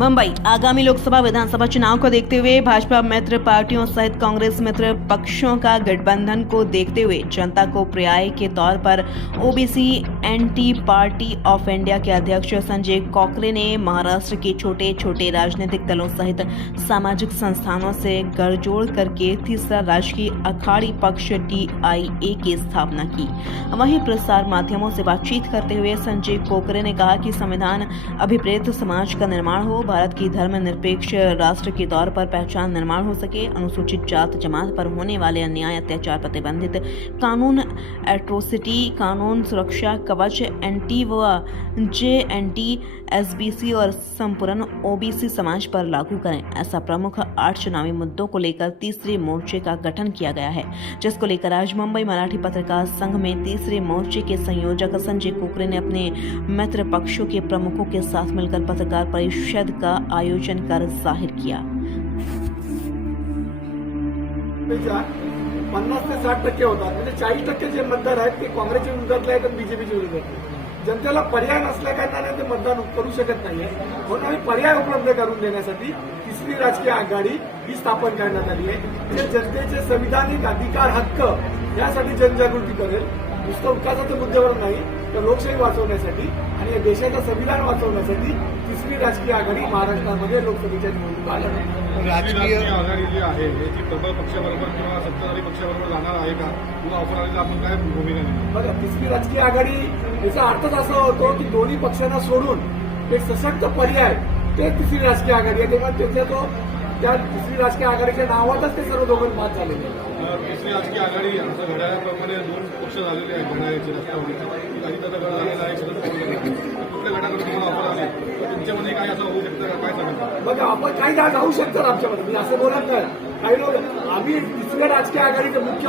मुंबई आगामी लोकसभा विधानसभा चुनाव को देखते हुए भाजपा मित्र पार्टियों सहित कांग्रेस मित्र पक्षों का गठबंधन को देखते हुए जनता को पर्याय के तौर पर OBC anti party of India के अध्यक्ष संजय कोकरे ने महाराष्ट्र के छोटे छोटे राजनीतिक दलों सहित सामाजिक संस्थानों से गठजोड़ करके तीसरा राजकीय अखाड़ी पक्ष DIA की स्थापना की। वहीं प्रसार माध्यमों से बातचीत करते हुए संजय कोकरे ने कहा कि संविधान अभिप्रेत समाज का निर्माण हो, भारत की धर्मनिरपेक्ष राष्ट्र के तौर पर पहचान निर्माण हो सके, अनुसूचित जात जमात पर होने वाले अन्याय अत्याचार प्रतिबंधित कानून, एट्रोसिटी कानून, सुरक्षा कवच, एंटी व JNT SBC और संपूर्ण OBC समाज पर लागू करें। ऐसा प्रमुख 8 चुनावी मुद्दों को लेकर तीसरे मोर्चे का गठन किया गया है, जिसको लेकर आज मुंबई मराठी पत्रकार संघ में तीसरे मोर्चे के संयोजक संजय कोकरे ने अपने मित्र पक्षों के प्रमुखों के साथ मिलकर पत्रकार परिषद का आयोजन कर जाहिर किया। 50 ते 60% होतात, म्हणजे 40% जे मतदार आहेत ते काँग्रेसच्या विरोधातले आहेत आणि बीजेपीच्या विरोधातले। जनतेला पर्याय नसल्या कारणाने ते मतदान करू शकत नाहीये, म्हणून आम्ही पर्याय उपलब्ध करून देण्यासाठी तिसरी राजकीय आघाडी ही स्थापन करण्यात आली आहे, जे जनतेचे संविधानिक अधिकार हक्क यासाठी जनजागृती करेल। नुसतं विकासाच्या मुद्द्यावर नाही तर लोकशाही वाचवण्यासाठी आणि या देशाचं संविधान वाचवण्यासाठी तिसरी राजकीय आघाडी महाराष्ट्रामध्ये लोकसभेच्या निवडणुका आल्या। राजकीय आघाडी जी आहे याची प्रबळ पक्षाबरोबर किंवा सत्ताधारी पक्षाबरोबर जाणार आहे का, किंवा ऑफर आपण काय भूमिका नाही? बघा, तिसरी राजकीय आघाडी याचा अर्थच असा होतो की दोन्ही पक्षांना सोडून एक सशक्त पर्याय ते तिसरी राजकीय आघाडी आहे, तेव्हा त्याच्या तो त्या तिसरी राजकीय आघाडीच्या नावातच ते सर्व दोघं बाद झालेले आहेत। तिसरी राजकीय आघाडी आमच्या घड्याळाप्रमाणे 2 पक्ष झालेले आहेत घड्याळाचे राष्ट्रवादीचे, काही त्याचा गट झालेला आहे, शरद पवार कुठल्या गटाकडे तुम्हाला ऑफर आले तुमच्यामध्ये काय असं होऊ शकतं, काय सांगता? बघा, आपण काही जागा जाऊ शकतात आमच्यामध्ये, मी असं बोलत नाही। काही लोक आम्ही तिसऱ्या राजकीय आघाडीचं मुख्य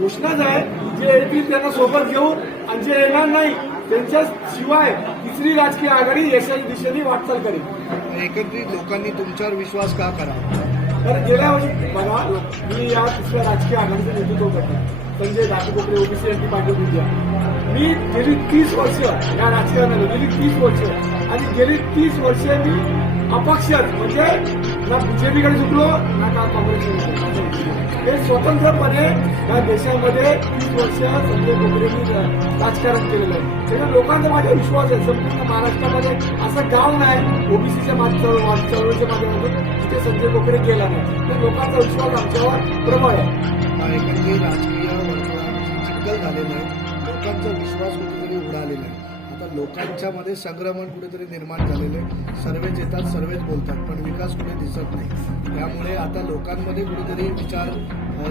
घोषणाच आहे, जे येतील त्यांना सोबत घेऊन आणि जे येणार नाही त्यांच्या शिवाय तिसरी राजकीय आघाडी यशाच्या दिशेने वाटचाल करेल। एकत्रित लोकांनी तुमच्यावर विश्वास का करावा? तर गेल्या वर्षी बघा, मी या तिसऱ्या राजकीय आघाडीचं नेतृत्व करतो, Sanjay Kokare OBC anti party of India. मी गेली 30 वर्ष या राजकारणाला, गेली 30 वर्ष आणि गेली 30 वर्षे मी अपक्षच, म्हणजे ना बीजेपीकडे झुकलो ना काँग्रेसकडे। हे स्वतंत्रपणे या देशामध्ये 30 वर्ष संजय कोकरेंनी राजकारण केलेलं आहे, त्यामुळे लोकांचा माझा विश्वास आहे। संपूर्ण महाराष्ट्रामध्ये असं गाव नाही ओबीसीच्या चळवळीच्या माध्यमातून जिथे संजय कोकरे गेला नाही, तर लोकांचा विश्वास आमच्यावर प्रबळ आहे। एकंदरीत राजकीय वर्तुळात चिखल झालेलं आहे, लोकांचा विश्वास कुठेतरी उडालेला आहे। आता लोकांच्या मध्ये संक्रमण कुठेतरी निर्माण झालेलं आहे, सर्वेच येतात, सर्वेच बोलतात, पण विकास कुठे दिसत नाही। त्यामुळे आता लोकांमध्ये कुठेतरी विचार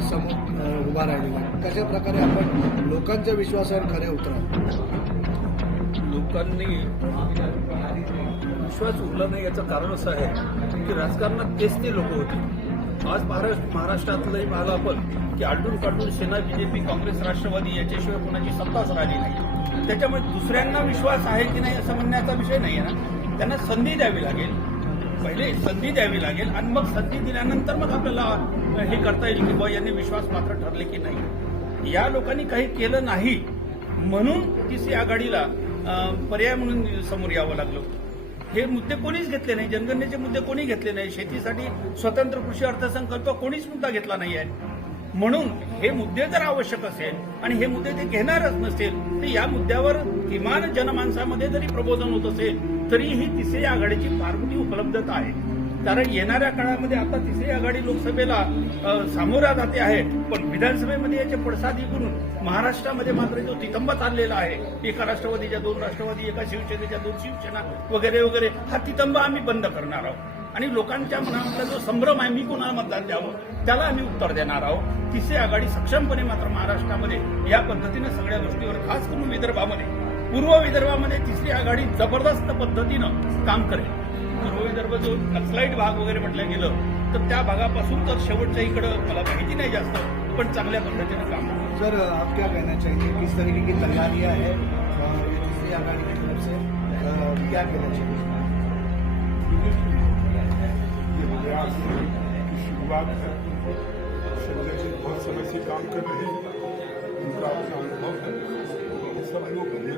समोर उभा राहिलेला आहे। कशा प्रकारे आपण लोकांच्या विश्वासावर खरे उतरावं? लोकांनी विश्वास उरला नाही याचं कारण असं आहे की राजकारणात तेच ते लोक होते। आज महाराष्ट्रातलाही भाग आपण की आलटून पालटून सेना, बीजेपी, काँग्रेस, राष्ट्रवादी याच्याशिवाय कोणाची सत्ताच राहिली नाही। त्याच्यामुळे दुसऱ्यांना विश्वास आहे की नाही असं म्हणण्याचा विषय नाही आहे ना, त्यांना संधी द्यावी लागेल, पहिले संधी द्यावी लागेल आणि मग संधी दिल्यानंतर मग आपल्याला हे करता येईल की बुवा यांनी विश्वास पात्र ठरले की नाही। या लोकांनी काही केलं नाही म्हणून तिसरी आघाडीला पर्याय म्हणून समोर यावं लागलं। हे मुद्दे कोणीच घेतले नाही, जनगणनेचे मुद्दे कोणी घेतले नाही, शेतीसाठी स्वतंत्र कृषी अर्थसंकल्प कोणीच मुद्दा घेतला नाही आहे। म्हणून हे मुद्दे जर आवश्यक असेल आणि हे मुद्दे ते घेणारच नसेल तर या मुद्द्यावर किमान जनमानसामध्ये जरी प्रबोधन होत असेल तरी ही तिसरी आघाडीची फार मोठी उपलब्धता आहे। कारण येणाऱ्या काळामध्ये आता तिसरी आघाडी लोकसभेला सामोरा जाते आहे, पण विधानसभेमध्ये याचे पडसाद इकडून महाराष्ट्रामध्ये मात्र जो तितंब चाललेला आहे, एका राष्ट्रवादीच्या 2 राष्ट्रवादी, एका शिवसेनेच्या 2 शिवसेना वगैरे वगैरे, हा तितंब आम्ही बंद करणार आहोत आणि लोकांच्या मनातला जो संभ्रम आहे मी कोणाला मतदान द्यावं त्याला आम्ही उत्तर देणार आहोत। तिसरी आघाडी सक्षमपणे मात्र महाराष्ट्रामध्ये या पद्धतीने सगळ्या गोष्टीवर, खास करून विदर्भामध्ये, पूर्व विदर्भामध्ये तिसरी आघाडी जबरदस्त पद्धतीनं काम करेल। पूर्व विदर्भ जो नक्सलाईट भाग वगैरे म्हटलं गेलं तर त्या भागापासून तर शेवटच्या इकडं मला माहिती नाही जास्त, पण चांगल्या पद्धतीनं काम होईल। सर, आप क्या कहना चाहिए, किस तरीके की तैयारियां है ये तीसरी आघाड़ी की तरफ से, क्या कहना चाहिए? शुरुआत संजय जी बहुत समय से काम कर रहे हैं, उनका अपना अनुभव है, सब लोग